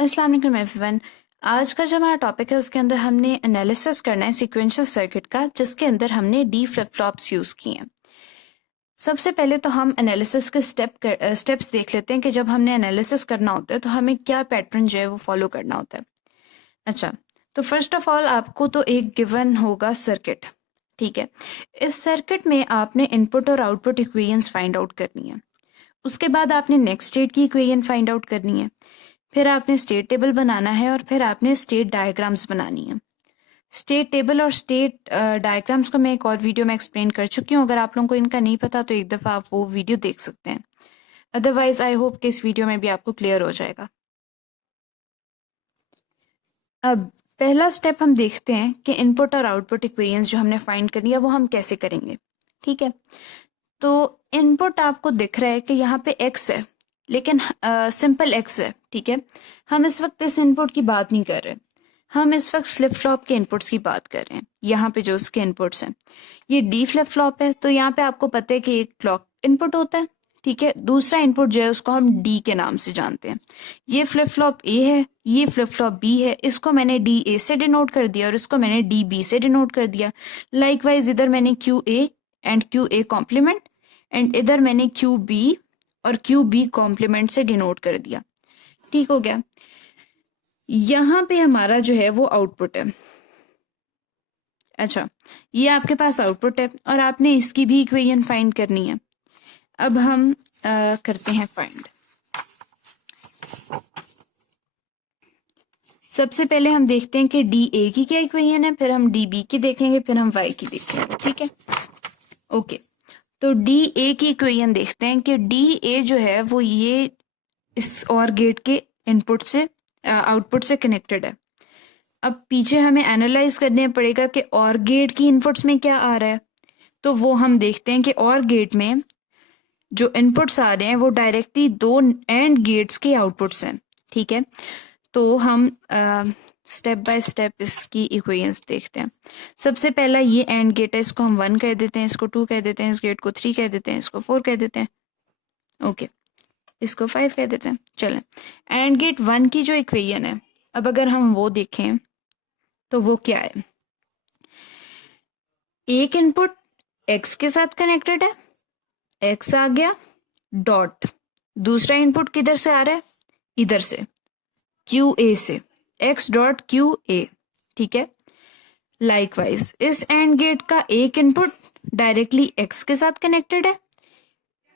अस्सलाम वालेकुम एवरीवन। आज का जो हमारा टॉपिक है उसके अंदर हमने एनालिसिस करना है सीक्वेंशियल सर्किट का, जिसके अंदर हमने डी फ्लिप फ्लॉप्स यूज़ किए हैं। सबसे पहले तो हम एनालिसिस के स्टेप्स देख लेते हैं कि जब हमने एनालिसिस करना होता है तो हमें क्या पैटर्न जो है वो फॉलो करना होता है। अच्छा, तो फर्स्ट ऑफ ऑल आपको तो एक गिवन होगा सर्किट, ठीक है। इस सर्किट में आपने इनपुट और आउटपुट इक्वेशंस फाइंड आउट करनी है। उसके बाद आपने नेक्स्ट स्टेट की इक्वेशन फाइंड आउट करनी है, फिर आपने स्टेट टेबल बनाना है और फिर आपने स्टेट डायग्राम्स बनानी है। स्टेट टेबल और स्टेट डायग्राम्स को मैं एक और वीडियो में एक्सप्लेन कर चुकी हूँ। अगर आप लोगों को इनका नहीं पता तो एक दफ़ा आप वो वीडियो देख सकते हैं। अदरवाइज आई होप कि इस वीडियो में भी आपको क्लियर हो जाएगा। अब पहला स्टेप हम देखते हैं कि इनपुट और आउटपुट इक्वेशंस जो हमने फाइंड करनी है वो हम कैसे करेंगे, ठीक है। तो इनपुट आपको दिख रहा है कि यहाँ पे एक्स है, लेकिन सिंपल एक्स है, ठीक है। हम इस वक्त इस इनपुट की बात नहीं कर रहे, हम इस वक्त फ्लिप फ्लॉप के इनपुट्स की बात कर रहे हैं। यहाँ पे जो उसके इनपुट्स हैं, ये डी फ्लिप फ्लॉप है, तो यहाँ पे आपको पता है कि एक क्लॉक इनपुट होता है, ठीक है। दूसरा इनपुट जो है उसको हम डी के नाम से जानते हैं। ये फ्लिप फ्लॉप ए है, ये फ्लिप फ्लॉप बी है, इसको मैंने डी ए से डिनोट कर दिया और इसको मैंने डी बी से डिनोट कर दिया। लाइकवाइज इधर मैंने Q A and Q A complement and इधर मैंने क्यू बी और क्यू बी कॉम्प्लीमेंट से डिनोट कर दिया, ठीक हो गया। यहाँ पे हमारा जो है वो आउटपुट है। अच्छा, ये आपके पास आउटपुट है और आपने इसकी भी इक्वेशन फाइंड करनी है। अब हम करते हैं फाइंड। सबसे पहले हम देखते हैं कि डी ए की क्या इक्वेशन है, फिर हम डी बी की देखेंगे, फिर हम वाई की देखेंगे, ठीक है। ओके, तो डी ए की इक्वेशन देखते हैं कि डी ए जो है वो ये इस और गेट के इनपुट से आउटपुट से कनेक्टेड है। अब पीछे हमें एनालाइज करने पड़ेगा कि और गेट की इनपुट्स में क्या आ रहा है। तो वो हम देखते हैं कि और गेट में जो इनपुट्स आ रहे हैं वो डायरेक्टली दो एंड गेट्स के आउटपुट्स हैं, ठीक है। तो हम स्टेप बाय स्टेप इसकी इक्वेशंस देखते हैं। सबसे पहला ये एंड गेट है, इसको हम 1 कह देते हैं, इसको 2 कह देते हैं, इस गेट को 3 कह देते हैं, इसको 4 कह देते हैं, ओके, इसको 5 कह देते हैं। चलें, एंड गेट 1 की जो इक्वेशन है, अब अगर हम वो देखें तो वो क्या है। एक इनपुट एक्स के साथ कनेक्टेड है, एक्स आ गया डॉट, दूसरा इनपुट किधर से आ रहा है, इधर से क्यू ए से, एक्स डॉट क्यू ए, ठीक है। लाइकवाइज इस एंड गेट का एक इनपुट डायरेक्टली एक्स के साथ कनेक्टेड है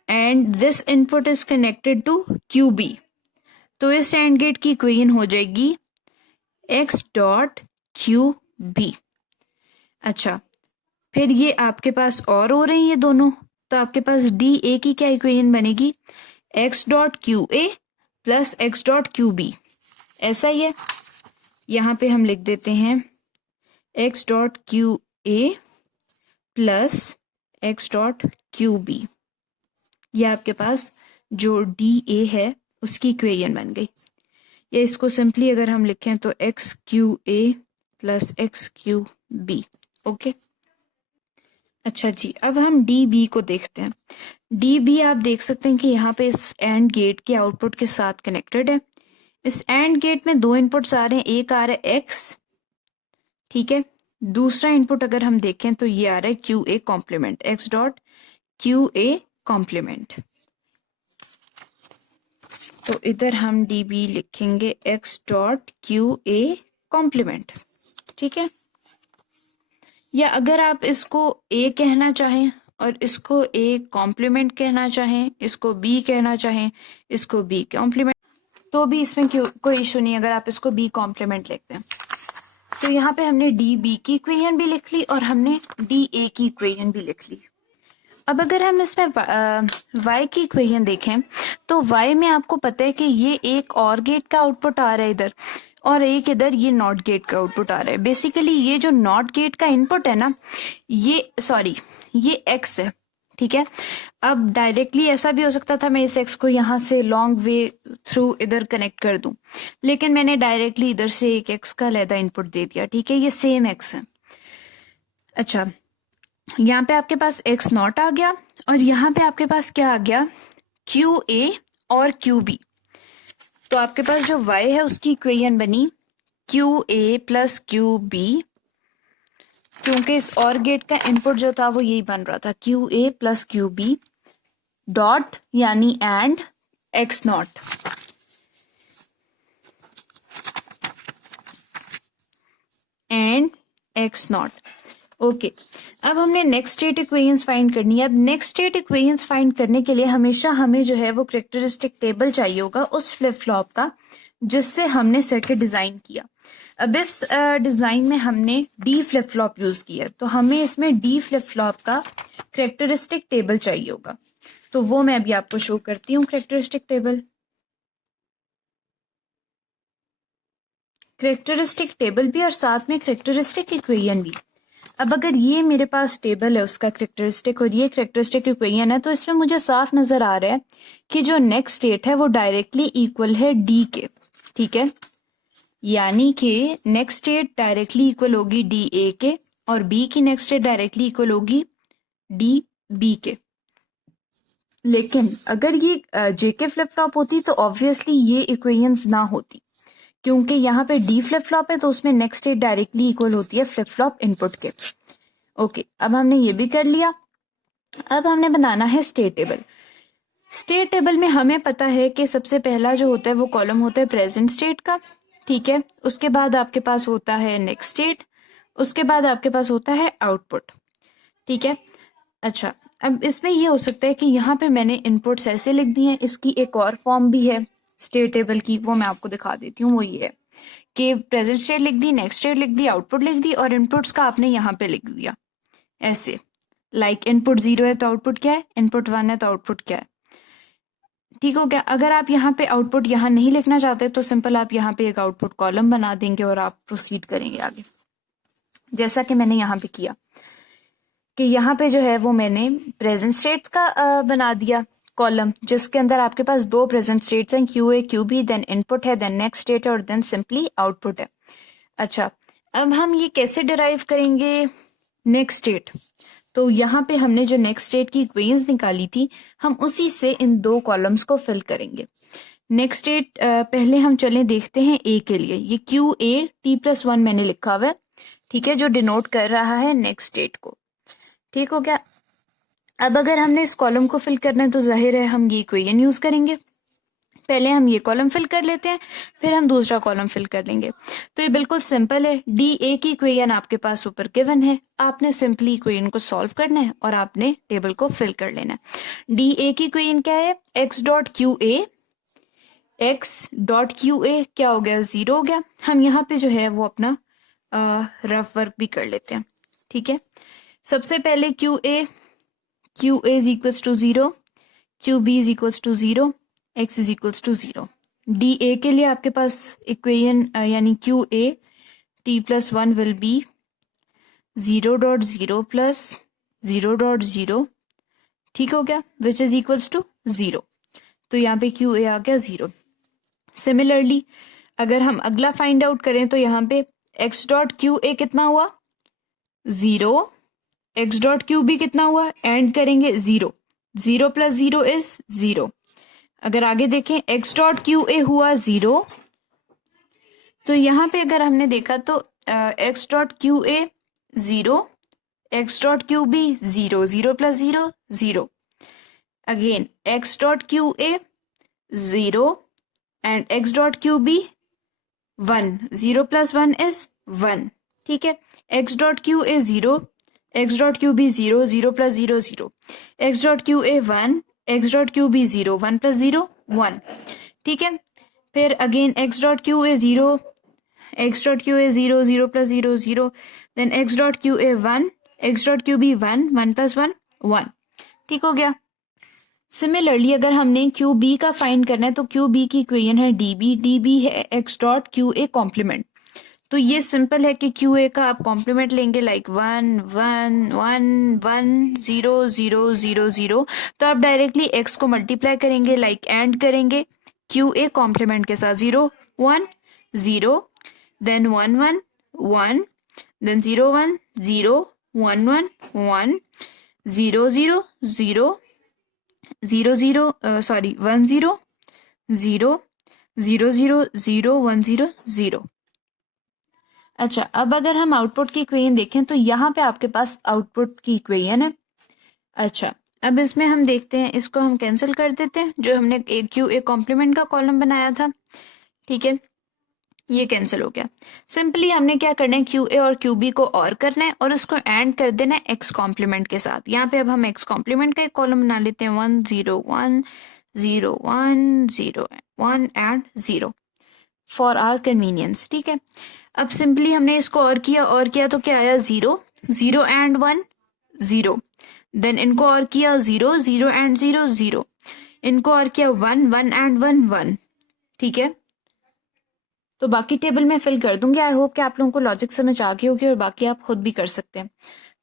and this input is connected to Q B. तो इस एंड गेट की इक्वेशन हो जाएगी एक्स डॉट क्यू बी। अच्छा, फिर ये आपके पास और हो रहे हैं ये दोनों, तो आपके पास डी ए की क्या इक्वेशन बनेगी, X dot Q A plus X dot Q B. ऐसा ही है, यहाँ पे हम लिख देते हैं X dot Q A plus X dot Q B. यह आपके पास जो डी ए है उसकी इक्वेशन बन गई। या इसको सिंपली अगर हम लिखें तो X Q A plus X Q B, okay. अच्छा जी, अब हम डी बी को देखते हैं। डी बी आप देख सकते हैं कि यहाँ पे इस एंड गेट के आउटपुट के साथ कनेक्टेड है। इस एंड गेट में दो इनपुट्स आ रहे हैं, एक आ रहा है एक्स, ठीक है। दूसरा इनपुट अगर हम देखें तो ये आ रहा है Q A complement, X dot Q A complement. तो इधर हम डी बी लिखेंगे X dot Q A complement, ठीक है। या अगर आप इसको ए कहना चाहें और इसको ए कॉम्प्लीमेंट कहना चाहें, इसको बी कहना चाहें, इसको बी कॉम्प्लीमेंट, तो भी इसमें कोई इशू नहीं अगर आप इसको बी कॉम्प्लीमेंट लिखते हैं। तो यहाँ पे हमने डी बी की इक्वेशन भी लिख ली और हमने डी ए की इक्वेशन भी लिख ली। अब अगर हम इसमें y की इक्वेशन देखें तो y में आपको पता है कि ये एक और गेट का आउटपुट आ रहा है इधर और एक इधर ये नॉट गेट का आउटपुट आ रहा है। बेसिकली ये जो नॉट गेट का इनपुट है ना, ये x है, ठीक है। अब डायरेक्टली ऐसा भी हो सकता था मैं इस x को यहाँ से लॉन्ग वे थ्रू इधर कनेक्ट कर दूं, लेकिन मैंने डायरेक्टली इधर से एक x का अलग इनपुट दे दिया, ठीक है। ये सेम x है। अच्छा, यहाँ पे आपके पास एक्स नॉट आ गया और यहाँ पे आपके पास क्या आ गया, क्यू ए और क्यू बी। तो आपके पास जो y है उसकी इक्वेशन बनी QA प्लस QB, क्योंकि इस और गेट का इनपुट जो था वो यही बन रहा था QA प्लस QB डॉट यानी and x not. And x not. Okay, अब हमने नेक्स्ट स्टेट इक्वेशंस फाइंड करनी है। अब नेक्स्ट स्टेट इक्वेशंस फाइंड करने के लिए हमेशा हमें जो है वो कैरेक्टरिस्टिक टेबल चाहिए होगा उस फ्लिप फ्लॉप का जिससे हमने सर्किट डिजाइन किया। अब इस डिजाइन में हमने डी फ्लिप फ्लॉप यूज किया, तो हमें इसमें डी फ्लिप फ्लॉप का कैरेक्टरिस्टिक टेबल चाहिए होगा। तो वो मैं अभी आपको शो करती हूँ कैरेक्टरिस्टिक टेबल। कैरेक्टरिस्टिक टेबल भी और साथ में कैरेक्टरिस्टिक इक्वेशन भी। अब अगर ये मेरे पास टेबल है उसका कैरेक्टरिस्टिक और ये कैरेक्टरिस्टिक इक्वेशन है, तो इसमें मुझे साफ नजर आ रहा है कि जो नेक्स्ट स्टेट है वो डायरेक्टली इक्वल है डी के। ठीक है, यानी कि नेक्स्ट स्टेट डायरेक्टली इक्वल होगी डी ए के और बी की नेक्स्ट स्टेट डायरेक्टली इक्वल होगी डी बी के। लेकिन अगर ये जेके फ्लिप फ्लॉप होती तो ऑब्वियसली ये इक्वेशंस ना होती, क्योंकि यहाँ पे डी फ्लिप फ्लॉप है तो उसमें नेक्स्ट स्टेट डायरेक्टली इक्वल होती है फ्लिप फ्लॉप इनपुट के। ओके, अब हमने ये भी कर लिया। अब हमने बनाना है स्टेट टेबल। स्टेट टेबल में हमें पता है कि सबसे पहला जो होता है वो कॉलम होता है प्रेजेंट स्टेट का। ठीक है, उसके बाद आपके पास होता है नेक्स्ट स्टेट, उसके बाद आपके पास होता है आउटपुट। ठीक है, अच्छा, अब इसमें ये हो सकता है कि यहाँ पे मैंने इनपुट्स ऐसे लिख दिए हैं। इसकी एक और फॉर्म भी है स्टेट टेबल की, वो मैं आपको दिखा देती हूँ। वो ये है कि प्रेजेंट स्टेट लिख दी, नेक्स्ट स्टेट लिख दी, आउटपुट लिख दी और इनपुट्स का आपने यहाँ पे लिख दिया ऐसे। लाइक इनपुट 0 है तो आउटपुट क्या है, इनपुट 1 है तो आउटपुट क्या है। ठीक हो गया। अगर आप यहाँ पे आउटपुट यहाँ नहीं लिखना चाहते तो सिंपल आप यहाँ पे एक आउटपुट कॉलम बना देंगे और आप प्रोसीड करेंगे आगे, जैसा कि मैंने यहाँ पे किया कि यहाँ पे जो है वो मैंने प्रेजेंट स्टेट्स का बना दिया कॉलम, जिसके अंदर आपके पास दो प्रेजेंट स्टेट्स हैं, Q A Q B, then input है, देन नेक्स्ट स्टेट है और देन सिंपली आउटपुट है। अच्छा, अब हम ये कैसे डिराइव करेंगे नेक्स्ट स्टेट। तो यहाँ पे हमने जो नेक्स्ट स्टेट की इक्वेशंस निकाली थी हम उसी से इन दो कॉलम्स को फिल करेंगे। नेक्स्ट स्टेट पहले हम चले देखते हैं ए के लिए। ये क्यू ए टी प्लस 1 मैंने लिखा हुआ है, ठीक है, जो डिनोट कर रहा है नेक्स्ट स्टेट को। ठीक हो गया। अब अगर हमने इस कॉलम को फिल करना है तो जाहिर है हम ये इक्वेशन यूज करेंगे। पहले हम ये कॉलम फिल कर लेते हैं, फिर हम दूसरा कॉलम फिल कर लेंगे। तो ये बिल्कुल सिंपल है। डी ए की इक्वेशन आपके पास ऊपर गिवन है, आपने सिंपली इक्वेशन को सॉल्व करना है और आपने टेबल को फिल कर लेना है। डी ए की इक्वेशन क्या है, एक्स डॉट क्यू ए, एक्स डॉट क्यू ए क्या हो गया, 0 हो गया। हम यहाँ पे जो है वो अपना रफ वर्क भी कर लेते हैं। ठीक है, सबसे पहले Q A is equals to 0, Q B is equals to 0, x is equals to 0। D A के लिए आपके पास इक्वेशन यानी Q A T plus 1 will be 0.0 plus 0.0। ठीक हो गया, विच इज इक्वल्स टू 0। तो यहाँ पे क्यू ए आ गया 0। सिमिलरली अगर हम अगला फाइंड आउट करें तो यहाँ पे x डॉट क्यू ए कितना हुआ, 0, x डॉट क्यू बी कितना हुआ, एंड करेंगे 0, 0 प्लस 0 इज 0। अगर आगे देखें x डॉट क्यू ए हुआ 0, तो यहाँ पे अगर हमने देखा तो x dot Q A 0, x dot Q B 0, 0 plus 0 0। Again x dot Q A 0 and x dot Q B 1, 0 plus 1 is 1। ठीक है, x dot Q A 0, x dot Q B 0, 0 plus 0 0, x dot Q A 1, x dot Q B 0, 1 plus 0 1। ठीक है, फिर again x dot Q A 0, x dot Q A 0, 0 plus 0 0, then x dot Q A 1, x dot Q B 1, 1 plus 1 1। ठीक हो गया। Similarly अगर हमने Q B का find करना है तो क्यू बी की इक्वेशन है डी बी है x dot Q A complement. तो ये सिंपल है कि क्यू ए का आप कॉम्प्लीमेंट लेंगे लाइक 1 1 1 1 0 0 0 0। तो आप डायरेक्टली x को मल्टीप्लाई करेंगे लाइक एंड करेंगे क्यू ए कॉम्प्लीमेंट के साथ, 0 1 0, देन 1 1 1, देन 0 1 0 1 1 1, 0 0 0 0 0 1 0 0, 0 0 0 1 0 0। अच्छा, अब अगर हम आउटपुट की इक्वेशन देखें तो यहाँ पे आपके पास आउटपुट की इक्वेशन है। अच्छा, अब इसमें हम देखते हैं, इसको हम कैंसिल कर देते हैं, जो हमने ए कॉम्प्लीमेंट का कॉलम बनाया था, ठीक है, ये कैंसिल हो गया। सिंपली हमने क्या करना है, क्यू ए और क्यू बी को और करना है और उसको एंड कर देना है एक्स कॉम्प्लीमेंट के साथ। यहाँ पे अब हम एक्स कॉम्प्लीमेंट का एक कॉलम बना लेते हैं, 1 0 1 0 1 0 1 एंड 0 फॉर आवर कन्वीनियंस, ठीक है। अब सिंपली हमने इसको और किया तो क्या आया, 0 0 एंड 1 0। देन इनको और किया 0 0 एंड 0 0। इनको और किया 1 1 एंड 1 1, ठीक है। तो बाकी टेबल में फिल कर दूंगी। आई होप कि आप लोगों को लॉजिक समझ आ गई होगी और बाकी आप खुद भी कर सकते हैं।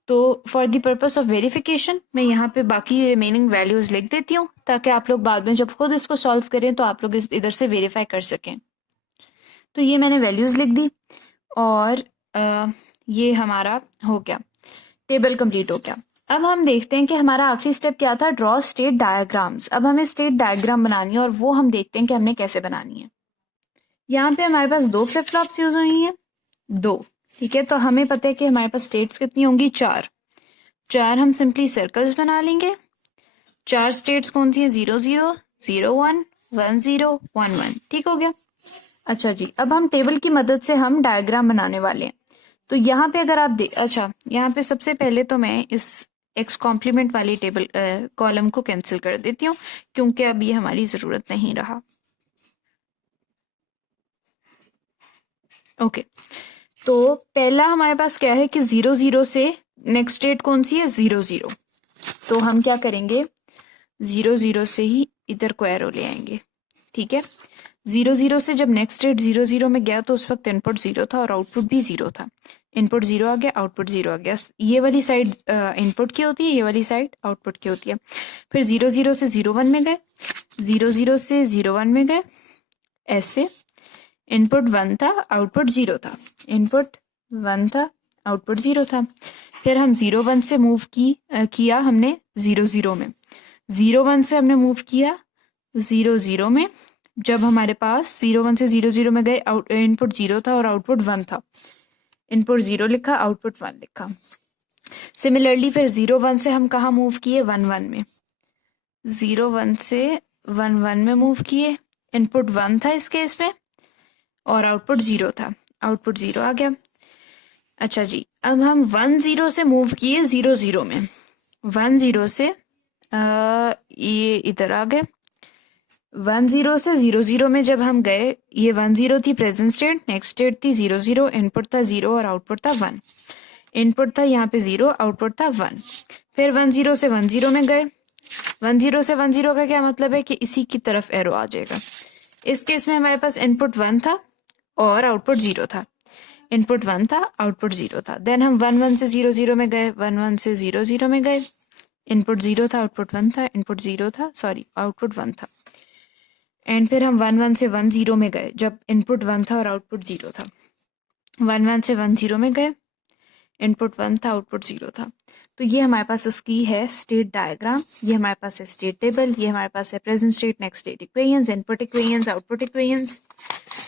तो for the purpose of verification मैं यहाँ पे बाकी रिमेनिंग वैल्यूज लिख देती हूँ, ताकि आप लोग बाद में जब खुद इसको सॉल्व करें तो आप लोग इधर से वेरीफाई कर सकें। तो ये मैंने वैल्यूज लिख दी और ये हमारा हो गया, टेबल कंप्लीट हो गया। अब हम देखते हैं कि हमारा आखिरी स्टेप क्या था, ड्रॉ स्टेट डायग्राम्स। अब हमें स्टेट डायग्राम बनानी है और वो हम देखते हैं कि हमने कैसे बनानी है। यहाँ पे हमारे पास 2 फ्लिप फ्लॉप्स यूज हुई हैं, 2, ठीक है। तो हमें पता है कि हमारे पास स्टेट्स कितनी होंगी, 4। हम सिंपली सर्कल्स बना लेंगे। 4 स्टेट्स कौन सी हैं, 0 0 0 1 1 0 1 1, ठीक हो गया। अच्छा जी, अब हम टेबल की मदद से हम डायग्राम बनाने वाले हैं। तो यहाँ पे अगर आप अच्छा, यहाँ पे सबसे पहले तो मैं इस एक्स कॉम्प्लीमेंट वाली टेबल कॉलम को कैंसिल कर देती हूँ, क्योंकि अब ये हमारी जरूरत नहीं रहा। ओके, तो पहला हमारे पास क्या है कि 0 0 से नेक्स्ट स्टेट कौन सी है, 0 0। तो हम क्या करेंगे, 0 0 से ही इधर को एरो ले आएंगे, ठीक है। 0 0 से जब नेक्स्ट स्टेट 0 0 में गया तो उस वक्त इनपुट 0 था और आउटपुट भी 0 था। इनपुट 0 आ गया, आउटपुट 0 आ गया। ये वाली साइड इनपुट की होती है, ये वाली साइड आउटपुट की होती है। फिर 0 0 से 0 1 में गए, 0 0 से 0 1 में गए, ऐसे। इनपुट 1 था, आउटपुट 0 था। इनपुट 1 था, आउटपुट 0 था। फिर हम 0 1 से मूव किया हमने 0 0 में। 0 1 से हमने मूव किया 0 0 में। जब हमारे पास 0 1 से 0 0 में गए, इनपुट 0 था और आउटपुट 1 था। इनपुट 0 लिखा, आउटपुट 1 लिखा। सिमिलरली फिर 0 1 से हम कहाँ मूव किए, 1 1 में। 0 1 से 1 1 में मूव किए, इनपुट 1 था इस केस में और आउटपुट 0 था। आउटपुट 0 आ गया। अच्छा जी, अब हम 1 0 से मूव किए 0 0 में। 1 0 से ये इधर आ गए। 1 0 से 0 0 में जब हम गए, ये 1 0 थी प्रेजेंट स्टेट, नेक्स्ट स्टेट थी 0 0, इनपुट था 0 और आउटपुट था 1। इनपुट था यहाँ पे 0, आउटपुट था 1। फिर 1 0 से 1 0 में गए। 1 0 से 1 0 का क्या मतलब है कि इसी की तरफ एरो आ जाएगा। इस केस में हमारे पास इनपुट 1 था और आउटपुट 0 था। इनपुट 1 था, आउटपुट 0 था। देन हम 1 1 से 0 0 में गए, 1 1 से 0 0 में गए। इनपुट 0 था, आउटपुट 1 था। इनपुट 0 था, सॉरी, आउटपुट 1 था। एंड फिर हम 1 1 से 1 0 में गए, जब इनपुट 1 था और आउटपुट 0 था। 1 1 से 1 0 में गए, इनपुट 1 था, आउटपुट 0 था। तो ये हमारे पास इसकी है स्टेट डायग्राम। ये हमारे पास है स्टेट टेबल। ये हमारे पास है present state, next state equations, input equations, output equations.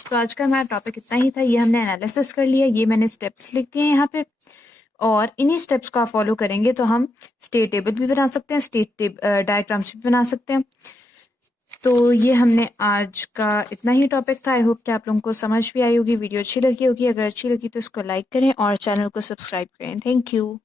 तो आज का हमारा टॉपिक इतना ही था। ये हमने एनालिसिस कर लिया। ये मैंने स्टेप्स लिख दिए यहाँ पे और इन्हीं स्टेप्स को आप फॉलो करेंगे तो हम स्टेट टेबल भी बना सकते हैं, स्टेट डायग्राम्स भी बना सकते हैं। तो ये हमने आज का इतना ही टॉपिक था। आई होप कि आप लोगों को समझ भी आई होगी, वीडियो अच्छी लगी होगी। अगर अच्छी लगी तो इसको लाइक करें और चैनल को सब्सक्राइब करें। Thank you.